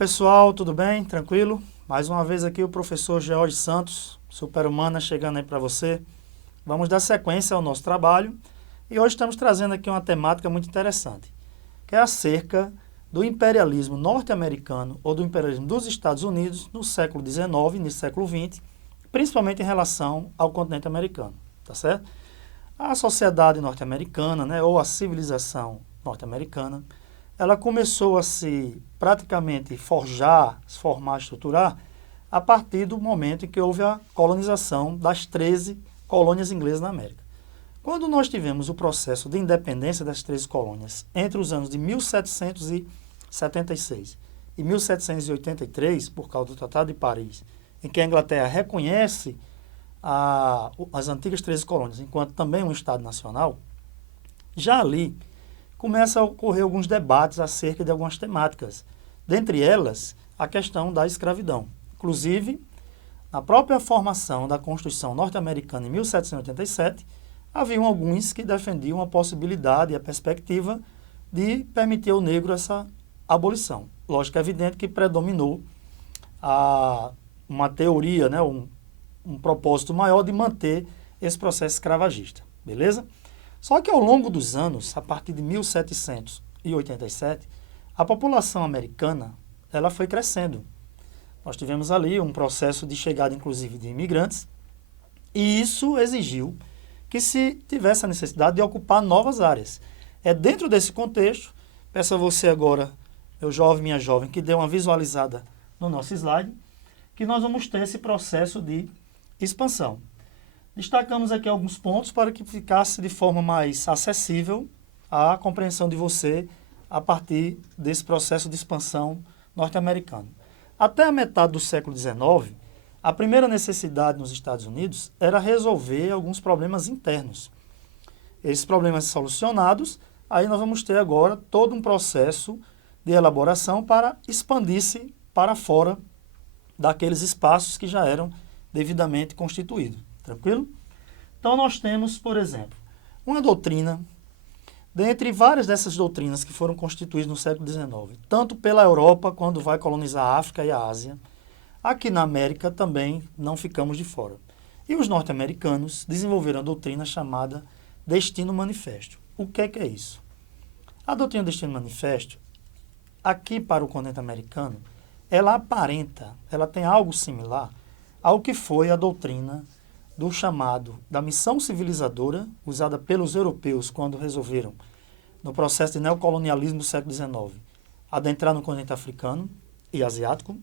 Olá pessoal, tudo bem? Tranquilo? Mais uma vez aqui o professor George Santos, Super-Humana, chegando aí para você. Vamos dar sequência ao nosso trabalho e hoje estamos trazendo aqui uma temática muito interessante, que é acerca do imperialismo norte-americano ou do imperialismo dos Estados Unidos no século XIX e no século XX, principalmente em relação ao continente americano, tá certo? A sociedade norte-americana, né, ou a civilização norte-americana, ela começou a se praticamente forjar, se formar, estruturar, a partir do momento em que houve a colonização das 13 colônias inglesas na América. Quando nós tivemos o processo de independência das 13 colônias entre os anos de 1776 e 1783, por causa do Tratado de Paris, em que a Inglaterra reconhece as antigas 13 colônias enquanto também um Estado nacional, já ali começa a ocorrer alguns debates acerca de algumas temáticas, dentre elas a questão da escravidão. Inclusive, na própria formação da Constituição norte-americana em 1787, haviam alguns que defendiam a possibilidade e a perspectiva de permitir ao negro essa abolição. Lógico, é evidente que predominou uma teoria, né, um propósito maior de manter esse processo escravagista, beleza? Só que ao longo dos anos, a partir de 1787, a população americana ela foi crescendo. Nós tivemos ali um processo de chegada, inclusive, de imigrantes, e isso exigiu que se tivesse a necessidade de ocupar novas áreas. É dentro desse contexto, peço a você agora, meu jovem, minha jovem, que dê uma visualizada no nosso slide, que nós vamos ter esse processo de expansão. Destacamos aqui alguns pontos para que ficasse de forma mais acessível à compreensão de você a partir desse processo de expansão norte-americano. Até a metade do século XIX, a primeira necessidade nos Estados Unidos era resolver alguns problemas internos. Esses problemas solucionados, aí nós vamos ter agora todo um processo de elaboração para expandir-se para fora daqueles espaços que já eram devidamente constituídos. Tranquilo? Então nós temos, por exemplo, uma doutrina, dentre várias dessas doutrinas que foram constituídas no século XIX, tanto pela Europa, quando vai colonizar a África e a Ásia, aqui na América também não ficamos de fora. E os norte-americanos desenvolveram a doutrina chamada Destino Manifesto. O que é isso? A doutrina Destino Manifesto, aqui para o continente americano, ela aparenta, ela tem algo similar ao que foi a doutrina do chamado da missão civilizadora, usada pelos europeus quando resolveram, no processo de neocolonialismo do século XIX, adentrar no continente africano e asiático,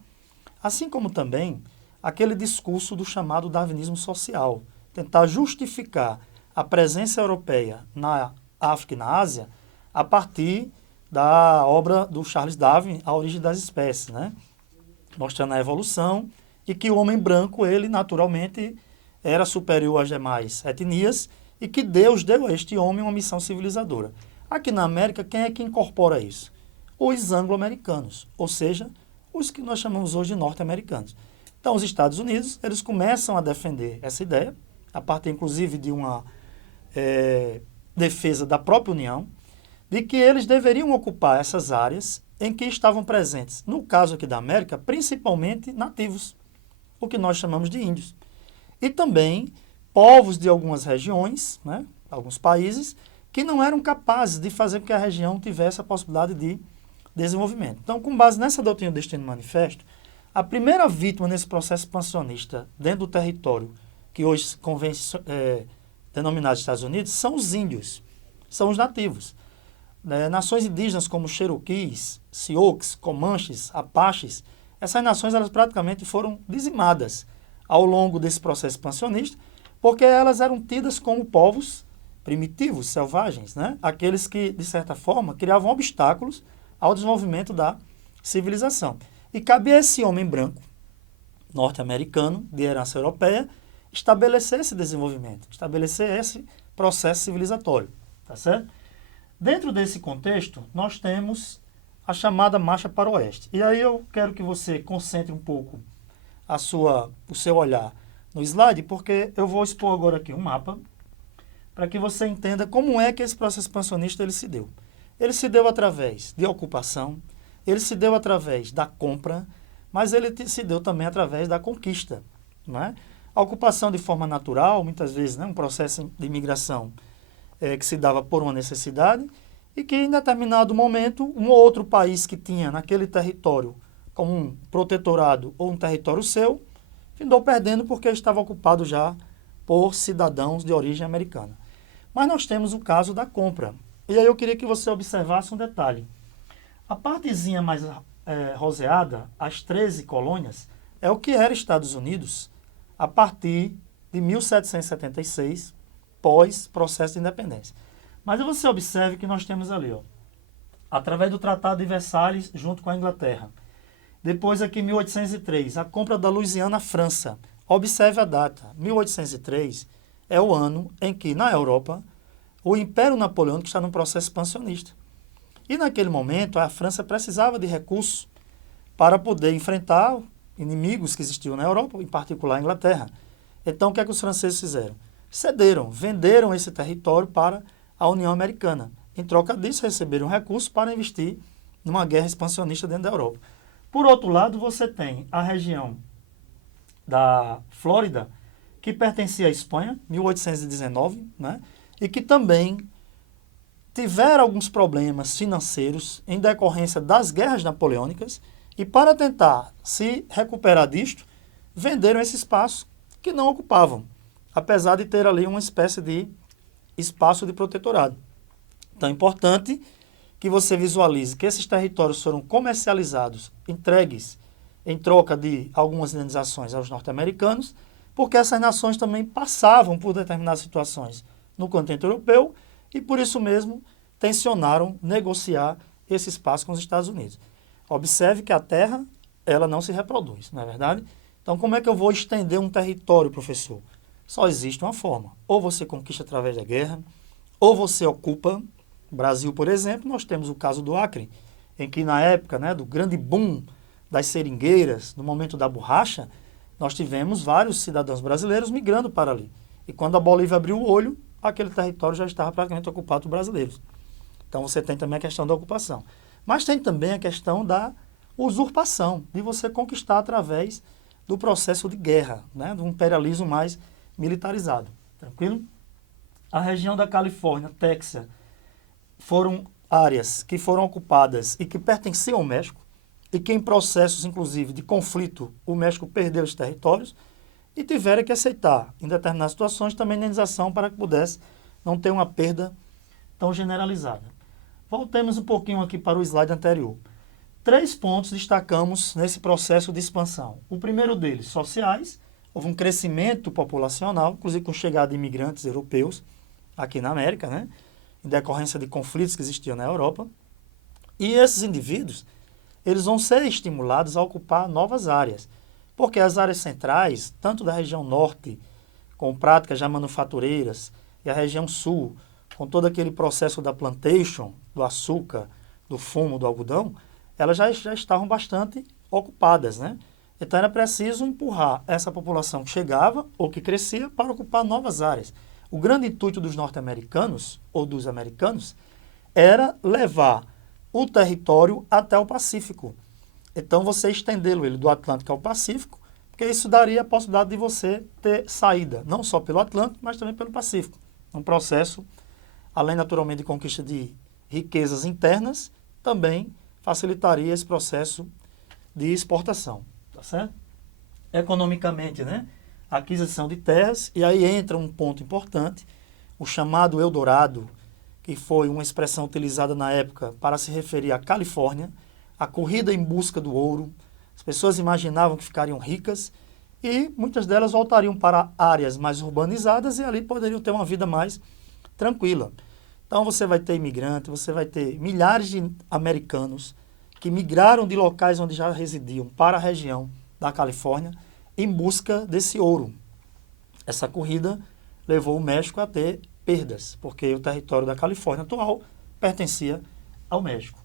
assim como também aquele discurso do chamado darwinismo social, tentar justificar a presença europeia na África e na Ásia a partir da obra do Charles Darwin, A Origem das Espécies, né? Mostrando a evolução e que o homem branco, ele naturalmente era superior às demais etnias e que Deus deu a este homem uma missão civilizadora. Aqui na América, quem é que incorpora isso? Os anglo-americanos, ou seja, os que nós chamamos hoje de norte-americanos. Então, os Estados Unidos, eles começam a defender essa ideia, a partir inclusive de uma defesa da própria União, de que eles deveriam ocupar essas áreas em que estavam presentes, no caso aqui da América, principalmente nativos, o que nós chamamos de índios. E também povos de algumas regiões, né, alguns países, que não eram capazes de fazer com que a região tivesse a possibilidade de desenvolvimento. Então, com base nessa doutrina do Destino Manifesto, a primeira vítima nesse processo expansionista dentro do território, que hoje convém denominado Estados Unidos, são os índios, são os nativos. Nações indígenas como Cherokees, Sioux, Comanches, Apaches, essas nações elas praticamente foram dizimadas ao longo desse processo expansionista, porque elas eram tidas como povos primitivos, selvagens, né? Aqueles que, de certa forma, criavam obstáculos ao desenvolvimento da civilização. E cabia a esse homem branco, norte-americano, de herança europeia, estabelecer esse desenvolvimento, estabelecer esse processo civilizatório, tá certo? Dentro desse contexto, nós temos a chamada Marcha para o Oeste. E aí eu quero que você concentre um pouco o seu olhar no slide, porque eu vou expor agora aqui um mapa para que você entenda como é que esse processo expansionista ele se deu. Ele se deu através de ocupação, ele se deu através da compra, mas ele se deu também através da conquista, não é? A ocupação de forma natural, muitas vezes, né, um processo de imigração que se dava por uma necessidade e que em determinado momento um ou outro país que tinha naquele território como um protetorado ou um território seu, findou perdendo porque estava ocupado já por cidadãos de origem americana. Mas nós temos o caso da compra. E aí eu queria que você observasse um detalhe. A partezinha mais roseada, as 13 colônias, é o que era Estados Unidos a partir de 1776, pós-processo de independência. Mas você observe que nós temos ali, ó, através do Tratado de Versalhes, junto com a Inglaterra. Depois aqui, 1803, a compra da Louisiana à França. Observe a data, 1803 é o ano em que, na Europa, o Império Napoleônico está num processo expansionista. E naquele momento, a França precisava de recursos para poder enfrentar inimigos que existiam na Europa, em particular a Inglaterra. Então, o que é que os franceses fizeram? Cederam, venderam esse território para a União Americana. Em troca disso, receberam recursos para investir numa guerra expansionista dentro da Europa. Por outro lado, você tem a região da Flórida, que pertencia à Espanha, 1819, né? E que também tiveram alguns problemas financeiros em decorrência das guerras napoleônicas, e para tentar se recuperar disto, venderam esse espaço que não ocupavam, apesar de ter ali uma espécie de espaço de protetorado. Então é importante que você visualize que esses territórios foram comercializados, entregues em troca de algumas indenizações aos norte-americanos, porque essas nações também passavam por determinadas situações no continente europeu e por isso mesmo tensionaram negociar esse espaço com os Estados Unidos. Observe que a terra, ela não se reproduz, não é verdade? Então, como é que eu vou estender um território, professor? Só existe uma forma. Ou você conquista através da guerra, ou você ocupa. No Brasil, por exemplo, nós temos o caso do Acre, em que na época, né, do grande boom das seringueiras, no momento da borracha, nós tivemos vários cidadãos brasileiros migrando para ali. E quando a Bolívia abriu o olho, aquele território já estava praticamente ocupado por brasileiros. Então você tem também a questão da ocupação. Mas tem também a questão da usurpação, de você conquistar através do processo de guerra, né, do imperialismo mais militarizado. Tranquilo? A região da Califórnia, Texas, foram áreas que foram ocupadas e que pertenciam ao México, e que em processos, inclusive, de conflito, o México perdeu os territórios e tiveram que aceitar, em determinadas situações, também indenização para que pudesse não ter uma perda tão generalizada. Voltemos um pouquinho aqui para o slide anterior. 3 pontos destacamos nesse processo de expansão. O primeiro deles, sociais. Houve um crescimento populacional, inclusive com chegada de imigrantes europeus aqui na América, né, em decorrência de conflitos que existiam na Europa. E esses indivíduos, eles vão ser estimulados a ocupar novas áreas, porque as áreas centrais, tanto da região norte, com práticas já manufatureiras, e a região sul, com todo aquele processo da plantation, do açúcar, do fumo, do algodão, elas já estavam bastante ocupadas, né? Então era preciso empurrar essa população que chegava ou que crescia para ocupar novas áreas. O grande intuito dos norte-americanos, ou dos americanos, era levar o território até o Pacífico. Então você estendê-lo ele do Atlântico ao Pacífico, porque isso daria a possibilidade de você ter saída, não só pelo Atlântico, mas também pelo Pacífico. Um processo, além naturalmente de conquista de riquezas internas, também facilitaria esse processo de exportação, tá certo? Economicamente, né? Aquisição de terras, e aí entra um ponto importante, o chamado Eldorado, que foi uma expressão utilizada na época para se referir à Califórnia, a corrida em busca do ouro. As pessoas imaginavam que ficariam ricas e muitas delas voltariam para áreas mais urbanizadas e ali poderiam ter uma vida mais tranquila. Então você vai ter imigrante, você vai ter milhares de americanos que migraram de locais onde já residiam para a região da Califórnia em busca desse ouro. Essa corrida levou o México a ter perdas, porque o território da Califórnia atual pertencia ao México.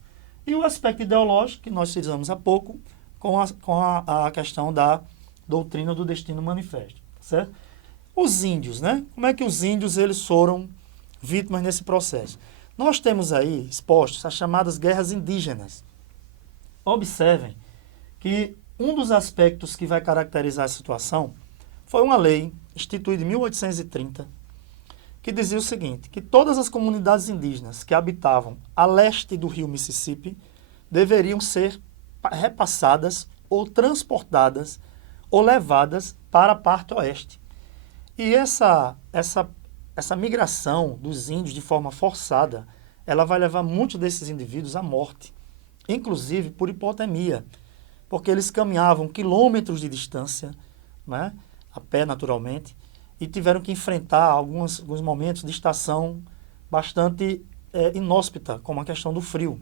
E o aspecto ideológico, que nós fizemos há pouco, com a questão da doutrina do destino manifesto, certo? Os índios, né? Como é que os índios eles foram vítimas nesse processo? Nós temos aí expostos as chamadas guerras indígenas. Observem que um dos aspectos que vai caracterizar a situação foi uma lei instituída em 1830, que dizia o seguinte, que todas as comunidades indígenas que habitavam a leste do rio Mississippi deveriam ser repassadas ou transportadas ou levadas para a parte oeste. E essa migração dos índios de forma forçada, ela vai levar muitos desses indivíduos à morte, inclusive por hipotermia, porque eles caminhavam quilômetros de distância, né, a pé naturalmente, e tiveram que enfrentar alguns momentos de estação bastante inóspita, como a questão do frio.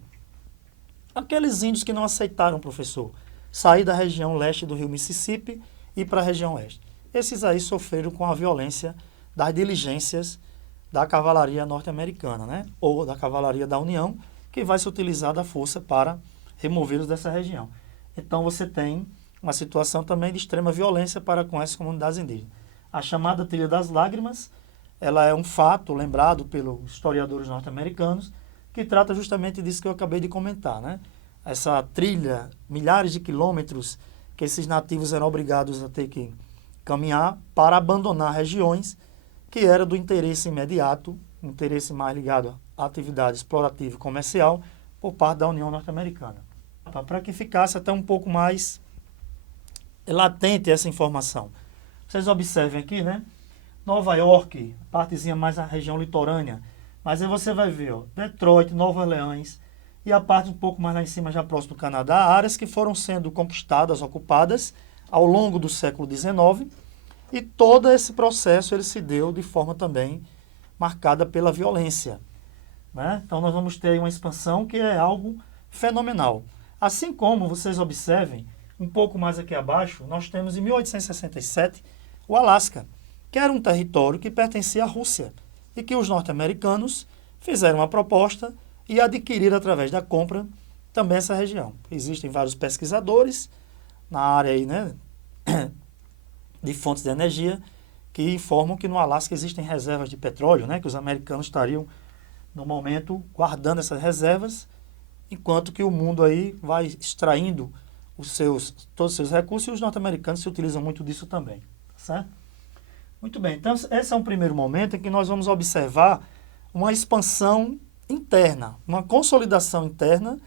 Aqueles índios que não aceitaram, professor, sair da região leste do rio Mississippi e para a região oeste. Esses aí sofreram com a violência das diligências da cavalaria norte-americana, né? Ou da cavalaria da União, que vai se utilizar da força para removê-los dessa região. Então você tem uma situação também de extrema violência para com essas comunidades indígenas. A chamada Trilha das Lágrimas, ela é um fato lembrado pelos historiadores norte-americanos, que trata justamente disso que eu acabei de comentar, né? Essa trilha, milhares de quilômetros que esses nativos eram obrigados a ter que caminhar para abandonar regiões que era do interesse imediato, interesse mais ligado à atividade explorativa e comercial por parte da União Norte-Americana. Para que ficasse até um pouco mais latente essa informação. Vocês observem aqui, né? Nova York, partezinha mais a região litorânea, mas aí você vai ver, ó, Detroit, Nova Orleans e a parte um pouco mais lá em cima, já próximo do Canadá, áreas que foram sendo conquistadas, ocupadas ao longo do século XIX, e todo esse processo ele se deu de forma também marcada pela violência, né? Então nós vamos ter uma expansão que é algo fenomenal. Assim como vocês observem, um pouco mais aqui abaixo, nós temos em 1867 o Alasca, que era um território que pertencia à Rússia e que os norte-americanos fizeram uma proposta e adquiriram através da compra também essa região. Existem vários pesquisadores na área aí, né, de fontes de energia que informam que no Alasca existem reservas de petróleo, né, que os americanos estariam no momento guardando essas reservas, enquanto que o mundo aí vai extraindo todos os seus recursos, e os norte-americanos se utilizam muito disso também, certo? Muito bem, então esse é um primeiro momento em que nós vamos observar uma expansão interna, uma consolidação interna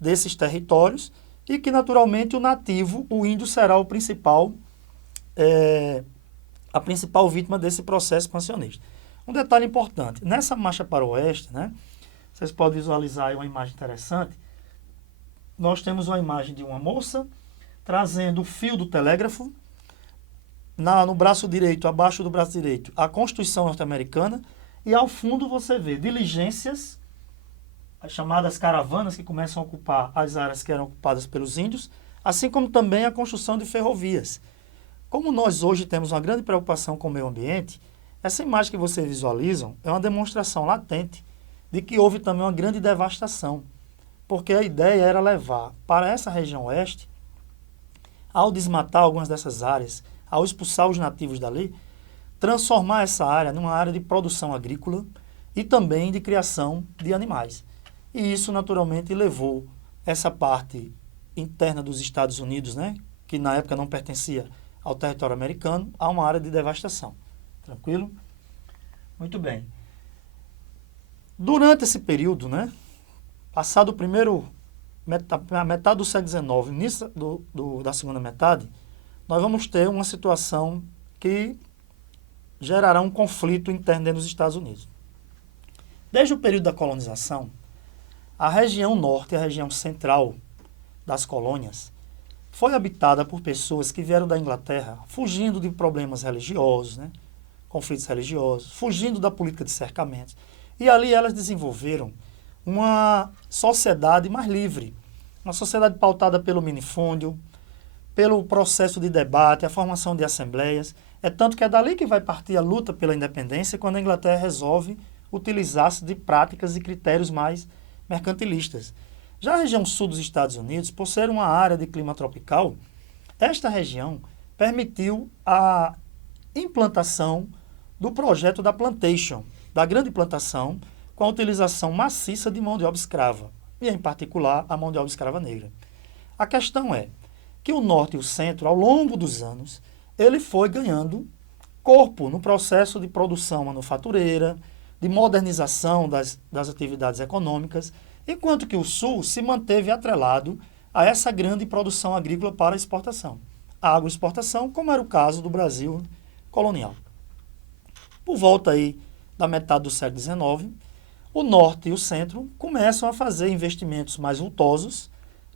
desses territórios, e que naturalmente o nativo, o índio, será a principal vítima desse processo expansionista. Um detalhe importante, nessa marcha para o oeste, né, vocês podem visualizar aí uma imagem interessante. Nós temos uma imagem de uma moça trazendo o fio do telégrafo, no braço direito, abaixo do braço direito, a Constituição norte-americana, e ao fundo você vê diligências, as chamadas caravanas, que começam a ocupar as áreas que eram ocupadas pelos índios, assim como também a construção de ferrovias. Como nós hoje temos uma grande preocupação com o meio ambiente, essa imagem que vocês visualizam é uma demonstração latente de que houve também uma grande devastação, porque a ideia era levar para essa região oeste, ao desmatar algumas dessas áreas, ao expulsar os nativos dali, transformar essa área numa área de produção agrícola e também de criação de animais. E isso naturalmente levou essa parte interna dos Estados Unidos, né, que na época não pertencia ao território americano, a uma área de devastação. Tranquilo? Muito bem. Durante esse período, né, passado a metade do século XIX, início da segunda metade, nós vamos ter uma situação que gerará um conflito interno dentro dos Estados Unidos. Desde o período da colonização, a região norte e a região central das colônias foi habitada por pessoas que vieram da Inglaterra fugindo de problemas religiosos, né, conflitos religiosos, fugindo da política de cercamentos. E ali elas desenvolveram uma sociedade mais livre, uma sociedade pautada pelo minifúndio, pelo processo de debate, a formação de assembleias. É tanto que é dali que vai partir a luta pela independência, quando a Inglaterra resolve utilizar-se de práticas e critérios mais mercantilistas. Já a região sul dos Estados Unidos, por ser uma área de clima tropical, esta região permitiu a implantação do projeto da plantation, da grande plantação, com a utilização maciça de mão de obra escrava, e em particular a mão de obra escrava negra. A questão é que o Norte e o Centro, ao longo dos anos, ele foi ganhando corpo no processo de produção manufatureira, de modernização das atividades econômicas, enquanto que o Sul se manteve atrelado a essa grande produção agrícola para exportação. A agroexportação, como era o caso do Brasil colonial. Por volta aí da metade do século XIX, o Norte e o Centro começam a fazer investimentos mais vultosos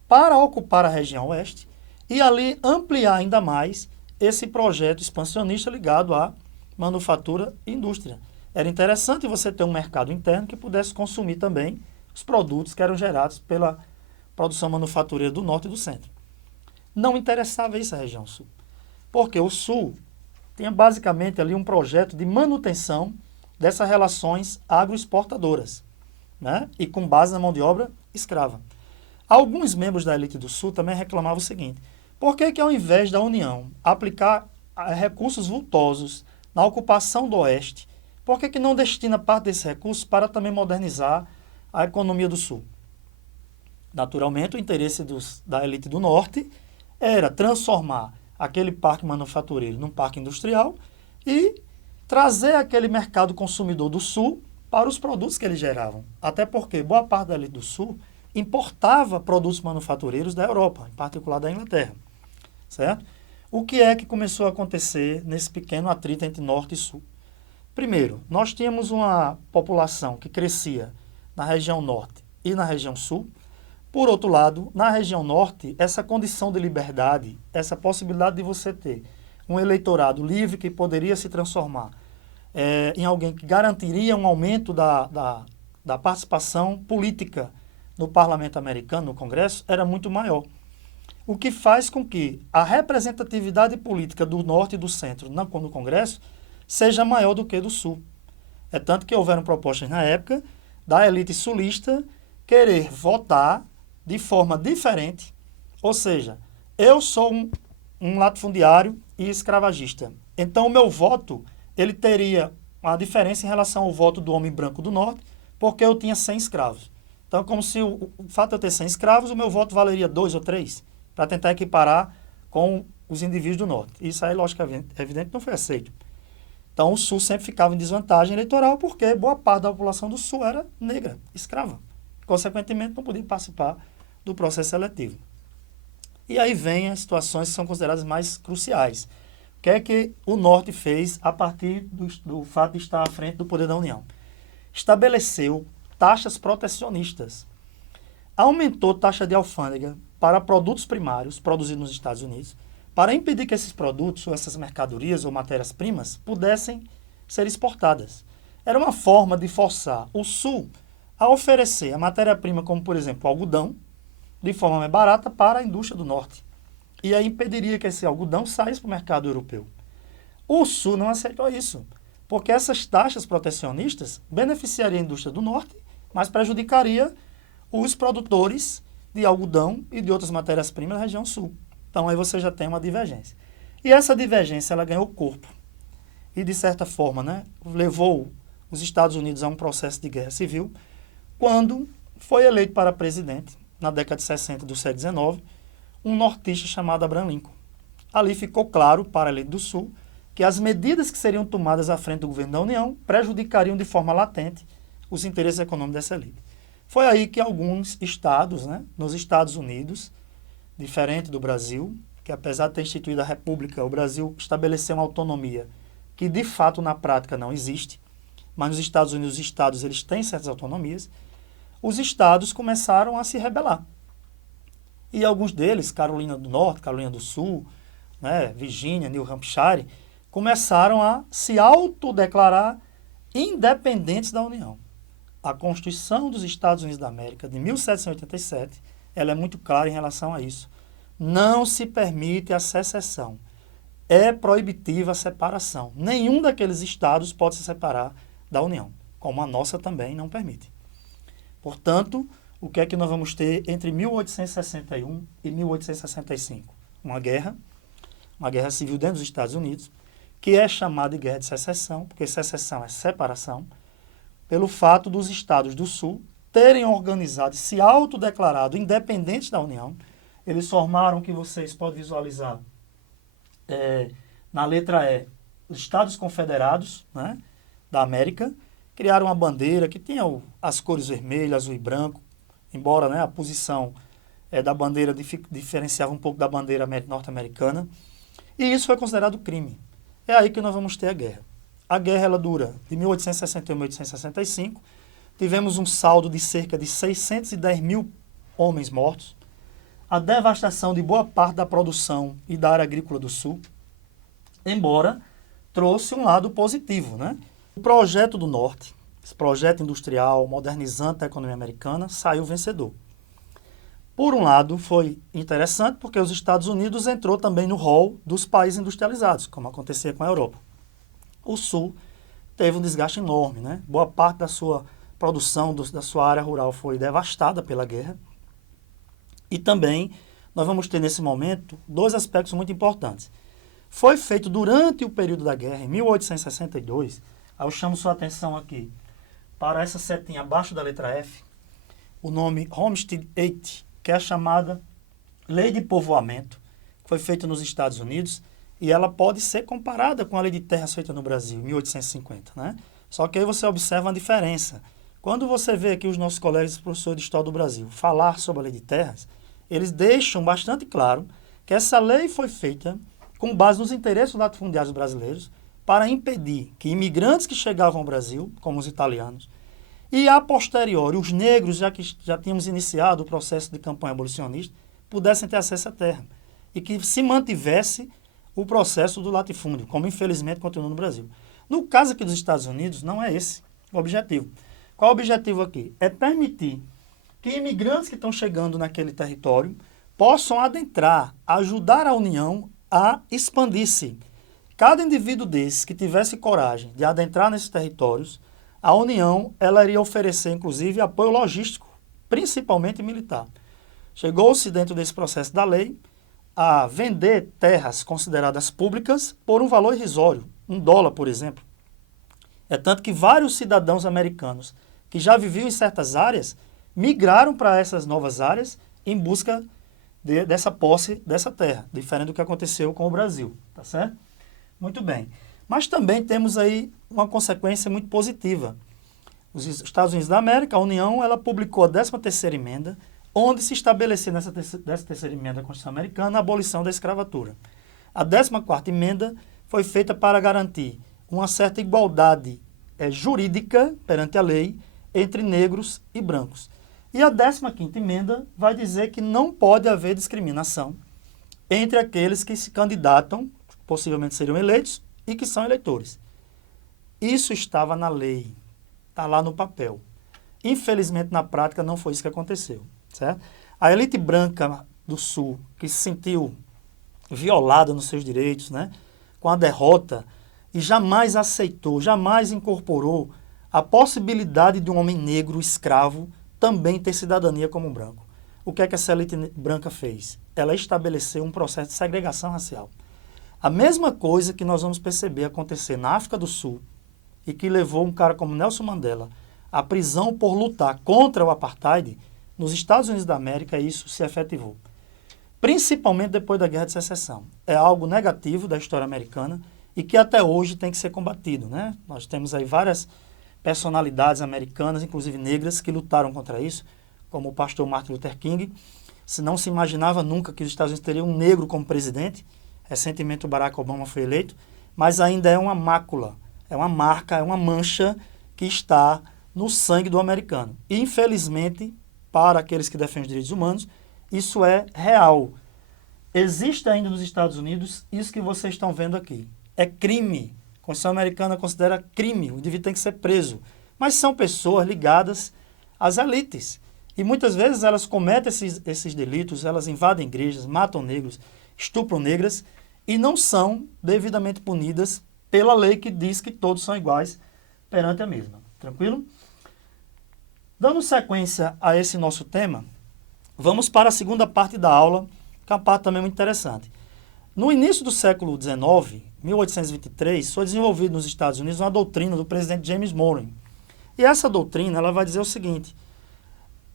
para ocupar a região Oeste e ali ampliar ainda mais esse projeto expansionista ligado à manufatura e indústria. Era interessante você ter um mercado interno que pudesse consumir também os produtos que eram gerados pela produção manufatureira do Norte e do Centro. Não interessava isso a região Sul, porque o Sul tinha basicamente ali um projeto de manutenção dessas relações agroexportadoras, né? E com base na mão de obra escrava. Alguns membros da elite do Sul também reclamavam o seguinte: por que ao invés da União aplicar recursos vultosos na ocupação do Oeste, por que não destina parte desses recursos para também modernizar a economia do Sul? Naturalmente, o interesse da elite do Norte era transformar aquele parque manufatureiro num parque industrial e trazer aquele mercado consumidor do Sul para os produtos que eles geravam. Até porque boa parte da elite do Sul importava produtos manufatureiros da Europa, em particular da Inglaterra. Certo? O que é que começou a acontecer nesse pequeno atrito entre Norte e Sul? Primeiro, nós tínhamos uma população que crescia na região Norte e na região Sul. Por outro lado, na região Norte, essa condição de liberdade, essa possibilidade de você ter um eleitorado livre que poderia se transformar em alguém que garantiria um aumento da participação política no parlamento americano, no Congresso, era muito maior. O que faz com que a representatividade política do Norte e do Centro no Congresso seja maior do que do Sul. É tanto que houveram propostas na época da elite sulista querer votar de forma diferente, ou seja, eu sou um latifundiário e escravagista, então o meu voto ele teria uma diferença em relação ao voto do homem branco do Norte, porque eu tinha 100 escravos. Então, como se o fato de eu ter 100 escravos, o meu voto valeria 2 ou 3, para tentar equiparar com os indivíduos do Norte. Isso aí, logicamente, evidente, não foi aceito. Então, o Sul sempre ficava em desvantagem eleitoral, porque boa parte da população do Sul era negra, escrava. Consequentemente, não podia participar do processo seletivo. E aí vem as situações que são consideradas mais cruciais. O que é que o Norte fez a partir do fato de estar à frente do poder da União? Estabeleceu taxas protecionistas. Aumentou taxa de alfândega para produtos primários produzidos nos Estados Unidos, para impedir que esses produtos, ou essas mercadorias ou matérias-primas, pudessem ser exportadas. Era uma forma de forçar o Sul a oferecer a matéria-prima, como por exemplo o algodão, de forma mais barata para a indústria do Norte. E aí impediria que esse algodão saísse para o mercado europeu. O Sul não aceitou isso, porque essas taxas protecionistas beneficiariam a indústria do Norte, mas prejudicaria os produtores de algodão e de outras matérias-primas da região Sul. Então aí você já tem uma divergência. E essa divergência ela ganhou corpo. E de certa forma, né, levou os Estados Unidos a um processo de guerra civil, quando foi eleito para presidente, na década de 60 do século XIX, um nortista chamado Abraham Lincoln. Ali ficou claro para a elite do Sul que as medidas que seriam tomadas à frente do governo da União prejudicariam de forma latente os interesses econômicos dessa elite. Foi aí que alguns estados, né, nos Estados Unidos, diferente do Brasil, que apesar de ter instituído a República, o Brasil estabeleceu uma autonomia que de fato na prática não existe, mas nos Estados Unidos os estados eles têm certas autonomias, os estados começaram a se rebelar. E alguns deles, Carolina do Norte, Carolina do Sul, né, Virgínia, New Hampshire, começaram a se autodeclarar independentes da União. A Constituição dos Estados Unidos da América, de 1787, ela é muito clara em relação a isso. Não se permite a secessão. É proibitiva a separação. Nenhum daqueles estados pode se separar da União, como a nossa também não permite. Portanto, o que é que nós vamos ter entre 1861 e 1865? Uma guerra civil dentro dos Estados Unidos, que é chamada de guerra de secessão, porque secessão é separação, pelo fato dos estados do Sul terem organizado e se autodeclarado independentes da União Eles formaram, que vocês podem visualizar na letra E, os Estados Confederados, né, da América. Criaram uma bandeira que tinha as cores vermelho, azul e branco, embora, né, a posição da bandeira diferenciava um pouco da bandeira norte-americana. E isso foi considerado crime. É aí que nós vamos ter a guerra. A guerra ela dura de 1861 a 1865. Tivemos um saldo de cerca de 610 mil homens mortos. A devastação de boa parte da produção e da área agrícola do Sul, embora trouxe um lado positivo, né? O projeto do Norte, esse projeto industrial modernizante da economia americana, saiu vencedor. Por um lado, foi interessante porque os Estados Unidos entrou também no rol dos países industrializados, como acontecia com a Europa. O Sul teve um desgaste enorme, né? Boa parte da sua produção, da sua área rural foi devastada pela guerra. E também nós vamos ter nesse momento dois aspectos muito importantes. Foi feito durante o período da guerra, em 1862, eu chamo sua atenção aqui para essa setinha abaixo da letra F, o nome Homestead Act, que é a chamada Lei de Povoamento, que foi feita nos Estados Unidos, e ela pode ser comparada com a Lei de Terras feita no Brasil, em 1850, né? Só que aí você observa uma diferença. Quando você vê aqui os nossos colegas professores de História do Brasil falar sobre a Lei de Terras, eles deixam bastante claro que essa lei foi feita com base nos interesses latifundiários brasileiros para impedir que imigrantes que chegavam ao Brasil, como os italianos, e a posteriori os negros, já que já tínhamos iniciado o processo de campanha abolicionista, pudessem ter acesso à terra e que se mantivesse o processo do latifúndio, como infelizmente continua no Brasil. No caso aqui dos Estados Unidos, não é esse o objetivo. Qual é o objetivo aqui? É permitir que imigrantes que estão chegando naquele território possam adentrar, ajudar a União a expandir-se. Cada indivíduo desses que tivesse coragem de adentrar nesses territórios, a União ela iria oferecer, inclusive, apoio logístico, principalmente militar. Chegou-se, dentro desse processo da lei, a vender terras consideradas públicas por um valor irrisório, $1, por exemplo. É tanto que vários cidadãos americanos que já viviam em certas áreas migraram para essas novas áreas em busca dessa posse dessa terra, diferente do que aconteceu com o Brasil, tá certo? Muito bem. Mas também temos aí uma consequência muito positiva. Os Estados Unidos da América, a União, ela publicou a 13ª emenda, onde se estabeleceu nessa 13ª emenda da Constituição Americana a abolição da escravatura. A 14ª emenda foi feita para garantir uma certa igualdade jurídica perante a lei entre negros e brancos. E a 15ª emenda vai dizer que não pode haver discriminação entre aqueles que se candidatam, possivelmente seriam eleitos, e que são eleitores. Isso estava na lei, está lá no papel. Infelizmente, na prática, não foi isso que aconteceu, certo? A elite branca do Sul, que se sentiu violada nos seus direitos, né, com a derrota, e jamais aceitou, jamais incorporou a possibilidade de um homem negro escravo também ter cidadania como um branco. O que é que essa elite branca fez? Ela estabeleceu um processo de segregação racial. A mesma coisa que nós vamos perceber acontecer na África do Sul e que levou um cara como Nelson Mandela à prisão por lutar contra o apartheid, nos Estados Unidos da América isso se efetivou. Principalmente depois da Guerra de Secessão. É algo negativo da história americana e que até hoje tem que ser combatido, né? Nós temos aí várias personalidades americanas, inclusive negras, que lutaram contra isso, como o pastor Martin Luther King. Se não se imaginava nunca que os Estados Unidos teriam um negro como presidente. Recentemente o Barack Obama foi eleito, mas ainda é uma mácula, é uma marca, é uma mancha que está no sangue do americano. E, infelizmente, para aqueles que defendem os direitos humanos, isso é real. Existe ainda nos Estados Unidos isso que vocês estão vendo aqui. É crime. A Constituição americana considera crime, o indivíduo tem que ser preso. Mas são pessoas ligadas às elites. E muitas vezes elas cometem esses delitos, elas invadem igrejas, matam negros, estupram negras e não são devidamente punidas pela lei que diz que todos são iguais perante a mesma. Tranquilo? Dando sequência a esse nosso tema, vamos para a segunda parte da aula, que é uma parte também muito interessante. No início do século XIX, 1823, foi desenvolvida nos Estados Unidos uma doutrina do presidente James Monroe. E essa doutrina ela vai dizer o seguinte,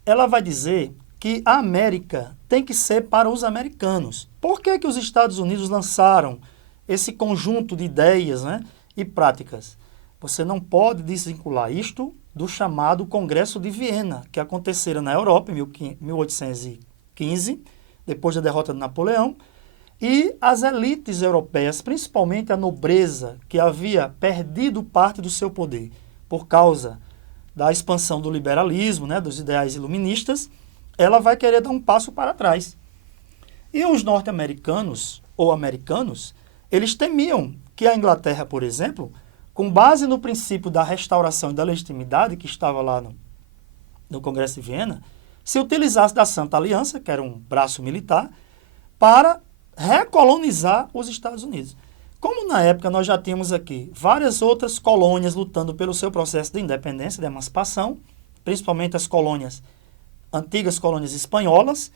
ela vai dizer que a América tem que ser para os americanos. Por que que os Estados Unidos lançaram esse conjunto de ideias, né, e práticas? Você não pode desvincular isto do chamado Congresso de Viena, que acontecera na Europa em 1815, depois da derrota de Napoleão, e as elites europeias, principalmente a nobreza, que havia perdido parte do seu poder por causa da expansão do liberalismo, né, dos ideais iluministas, ela vai querer dar um passo para trás. E os norte-americanos, ou americanos, eles temiam que a Inglaterra, por exemplo, com base no princípio da restauração e da legitimidade que estava lá no Congresso de Viena, se utilizasse da Santa Aliança, que era um braço militar, para recolonizar os Estados Unidos. Como na época nós já tínhamos aqui várias outras colônias lutando pelo seu processo de independência, de emancipação, principalmente as colônias, antigas colônias espanholas,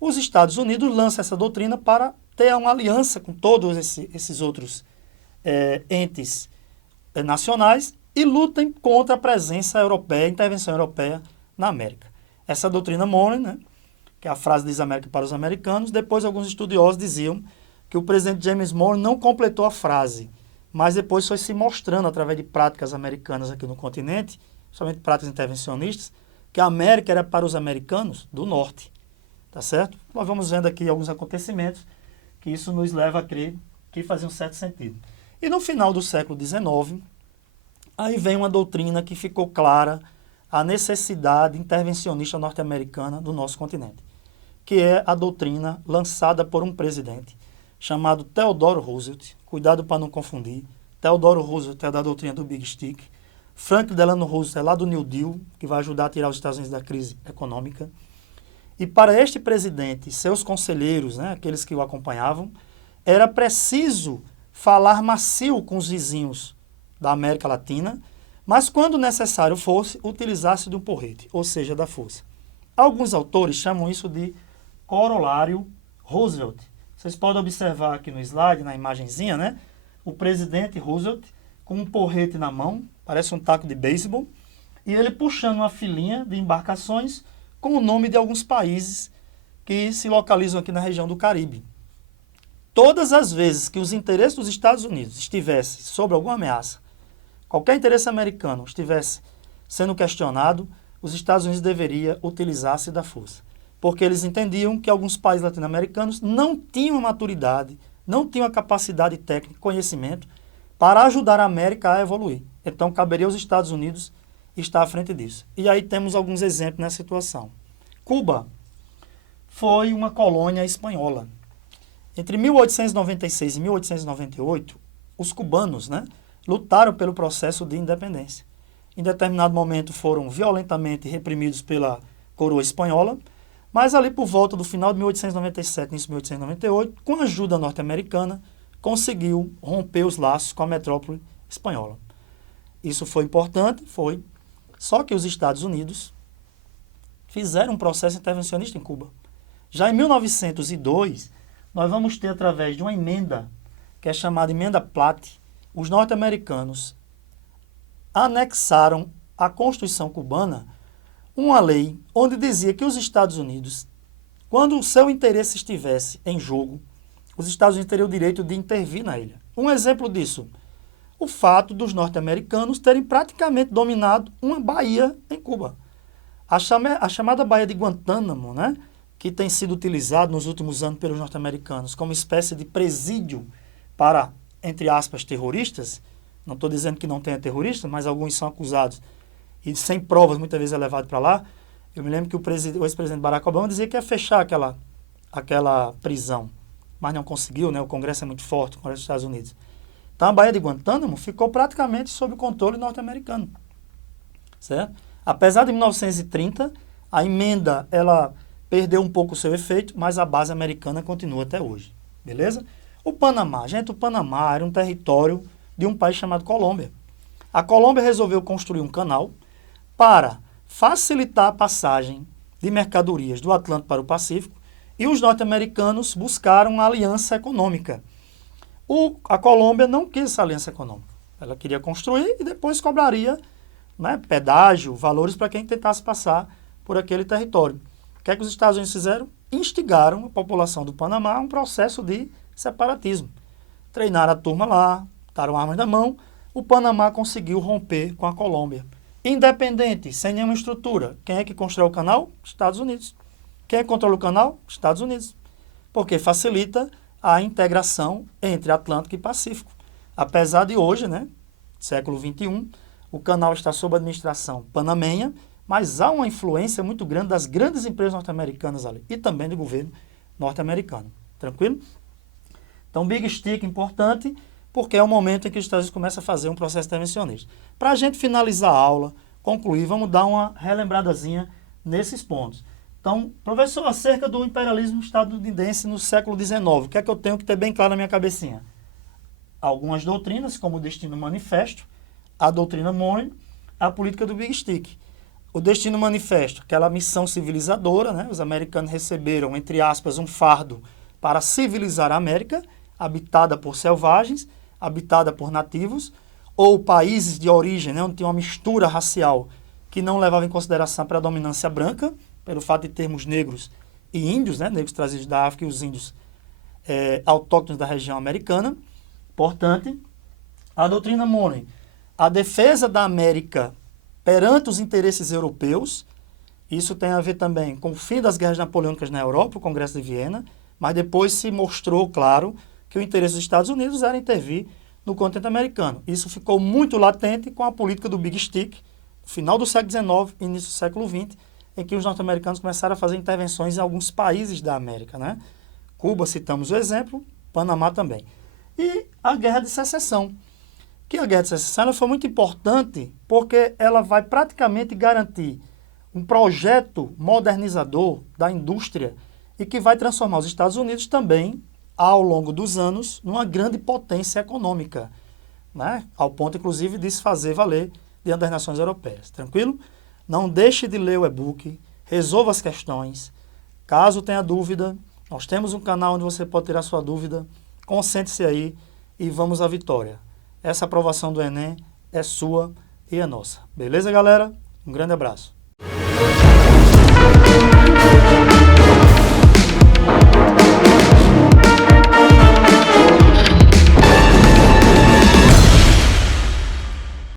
os Estados Unidos lançam essa doutrina para ter uma aliança com todos esses outros entes nacionais e lutem contra a presença europeia, a intervenção europeia na América. Essa doutrina Monroe, né, que é a frase diz América para os americanos, depois alguns estudiosos diziam que o presidente James Monroe não completou a frase, mas depois foi se mostrando, através de práticas americanas aqui no continente, somente práticas intervencionistas, que a América era para os americanos do norte, tá certo? Nós vamos vendo aqui alguns acontecimentos que isso nos leva a crer que fazia um certo sentido. E no final do século XIX, aí vem uma doutrina que ficou clara a necessidade intervencionista norte-americana do nosso continente, que é a doutrina lançada por um presidente chamado Theodore Roosevelt. Cuidado para não confundir. Theodore Roosevelt é da doutrina do Big Stick. Franklin Delano Roosevelt é lá do New Deal, que vai ajudar a tirar os Estados Unidos da crise econômica. E para este presidente e seus conselheiros, né, aqueles que o acompanhavam, era preciso falar macio com os vizinhos da América Latina, mas quando necessário fosse, utilizasse de um porrete, ou seja, da força. Alguns autores chamam isso de corolário Roosevelt. Vocês podem observar aqui no slide, na imagenzinha, né? O presidente Roosevelt com um porrete na mão, parece um taco de beisebol, e ele puxando uma filinha de embarcações com o nome de alguns países que se localizam aqui na região do Caribe. Todas as vezes que os interesses dos Estados Unidos estivessem sob alguma ameaça, qualquer interesse americano estivesse sendo questionado, os Estados Unidos deveriam utilizar-se da força. Porque eles entendiam que alguns países latino-americanos não tinham maturidade, não tinham a capacidade técnica, conhecimento para ajudar a América a evoluir. Então, caberia aos Estados Unidos estar à frente disso. E aí temos alguns exemplos nessa situação. Cuba foi uma colônia espanhola. Entre 1896 e 1898, os cubanos, né, lutaram pelo processo de independência. Em determinado momento foram violentamente reprimidos pela coroa espanhola, mas ali por volta do final de 1897, início de 1898, com a ajuda norte-americana, conseguiu romper os laços com a metrópole espanhola. Isso foi importante, foi. Só que os Estados Unidos fizeram um processo intervencionista em Cuba. Já em 1902, nós vamos ter, através de uma emenda, que é chamada Emenda Platt, os norte-americanos anexaram à Constituição cubana uma lei onde dizia que os Estados Unidos, quando o seu interesse estivesse em jogo, os Estados Unidos teriam o direito de intervir na ilha. Um exemplo disso, o fato dos norte-americanos terem praticamente dominado uma baía em Cuba. A chamada Baía de Guantánamo, né, que tem sido utilizado nos últimos anos pelos norte-americanos como espécie de presídio para, entre aspas, terroristas. Não estou dizendo que não tenha terroristas, mas alguns são acusados e sem provas muitas vezes é levado para lá. Eu me lembro que o ex-presidente Barack Obama dizia que ia fechar aquela prisão, mas não conseguiu, né? O Congresso é muito forte, o Congresso dos Estados Unidos. Então a Baía de Guantánamo ficou praticamente sob o controle norte-americano, certo? Apesar de 1930, a emenda ela perdeu um pouco o seu efeito, mas a base americana continua até hoje, beleza? O Panamá, gente, o Panamá era um território de um país chamado Colômbia. A Colômbia resolveu construir um canal para facilitar a passagem de mercadorias do Atlântico para o Pacífico e os norte-americanos buscaram uma aliança econômica. A Colômbia não quis essa aliança econômica. Ela queria construir e depois cobraria, né, pedágio, valores para quem tentasse passar por aquele território. que é que os Estados Unidos fizeram? Instigaram a população do Panamá a um processo de separatismo. Treinaram a turma lá, botaram armas na mão, o Panamá conseguiu romper com a Colômbia. Independente, sem nenhuma estrutura. Quem é que constrói o canal? Estados Unidos. Quem é que controla o canal? Estados Unidos. Porque facilita a integração entre Atlântico e Pacífico. Apesar de hoje, né, século XXI, o canal está sob administração panamenha, mas há uma influência muito grande das grandes empresas norte-americanas ali e também do governo norte-americano. Tranquilo? Então, Big Stick importante, porque é o momento em que os Estados Unidos começam a fazer um processo intervencionista. Para a gente finalizar a aula, concluir, vamos dar uma relembradazinha nesses pontos. Então, professor, acerca do imperialismo estadunidense no século XIX, o que é que eu tenho que ter bem claro na minha cabecinha? Algumas doutrinas, como o Destino Manifesto, a doutrina Monroe, a política do Big Stick. O Destino Manifesto, aquela missão civilizadora, né? Os americanos receberam, entre aspas, um fardo para civilizar a América, habitada por selvagens, habitada por nativos, ou países de origem, né? Onde tinha uma mistura racial que não levava em consideração a predominância branca, pelo fato de termos negros e índios, né? Negros trazidos da África e os índios autóctones da região americana. Importante, a doutrina Monroe, a defesa da América perante os interesses europeus. Isso tem a ver também com o fim das guerras napoleônicas na Europa, o Congresso de Viena, mas depois se mostrou claro que o interesse dos Estados Unidos era intervir no continente americano. Isso ficou muito latente com a política do Big Stick, no final do século XIX e início do século XX, em que os norte-americanos começaram a fazer intervenções em alguns países da América, né? Cuba, citamos o exemplo, Panamá também. E a Guerra de Secessão, que a Guerra de Secessão ela foi muito importante porque ela vai praticamente garantir um projeto modernizador da indústria e que vai transformar os Estados Unidos também, ao longo dos anos, numa grande potência econômica, né? Ao ponto, inclusive, de se fazer valer diante das nações europeias. Tranquilo? Não deixe de ler o e-book, resolva as questões. Caso tenha dúvida, nós temos um canal onde você pode tirar sua dúvida. Concentre-se aí e vamos à vitória. Essa aprovação do Enem é sua e é nossa. Beleza, galera? Um grande abraço.